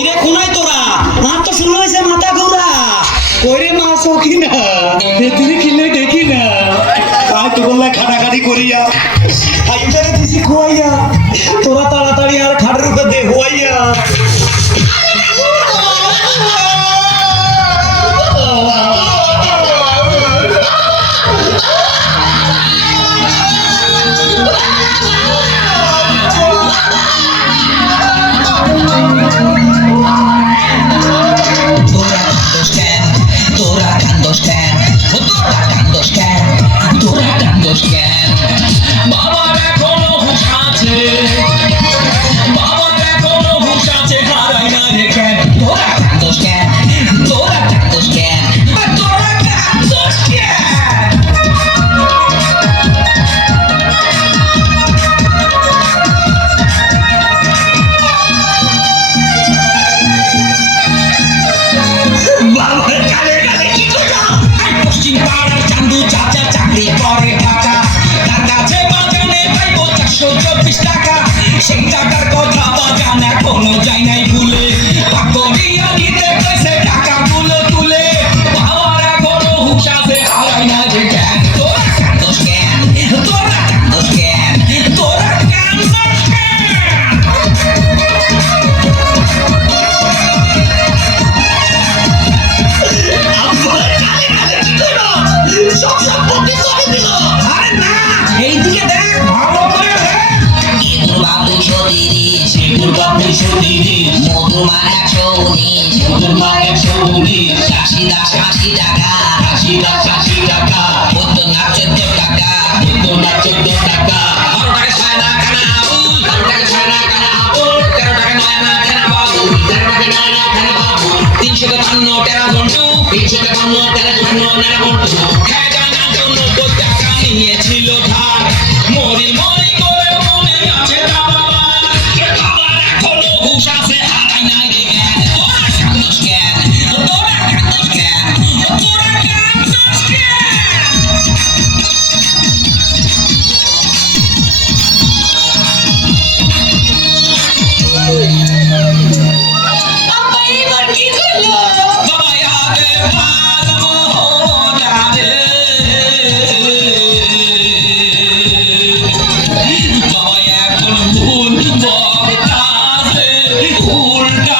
ইরে কোনায় তোরা আমার তো শুরু হয়েছে মাথা ঘুরা কইরে মাছ কি না তুই কিনে দেখি না আয় তো বললা খাটাখাটি করিয়া আইতারে দিছি খোয়াইয়া তোরা তাড়াতাড়ি আর খাটের উপর দে হইয়া সেই টাকার কথা বাজান এখনো যাই নাই ভুলে করিয়া নিতে কইছে টাকাগুলো তুলে বাবার এখনো হুঁশ আছে হারাই না যে জ্ঞান তোরা কান্দোস কেন তোরা কান্দোস কেন তোরা কান্দোস কেন সব সম্পত্তি করে দিল আরে না এইদিকে দেখ ভালো করে মধুর মার 119 80 টাকা 80 টাকা 14 না 14 টাকা 12 টাকা ছায় না খানা আবুল 13 টাকা নয় না খানা বাবু 352 টেরা ঘন্টু 352 টেরা ঘন্টু খায় জানার জন্য 90 টাকা নিয়েছিল ধার মরি মরি করে মনে আছে উল্টা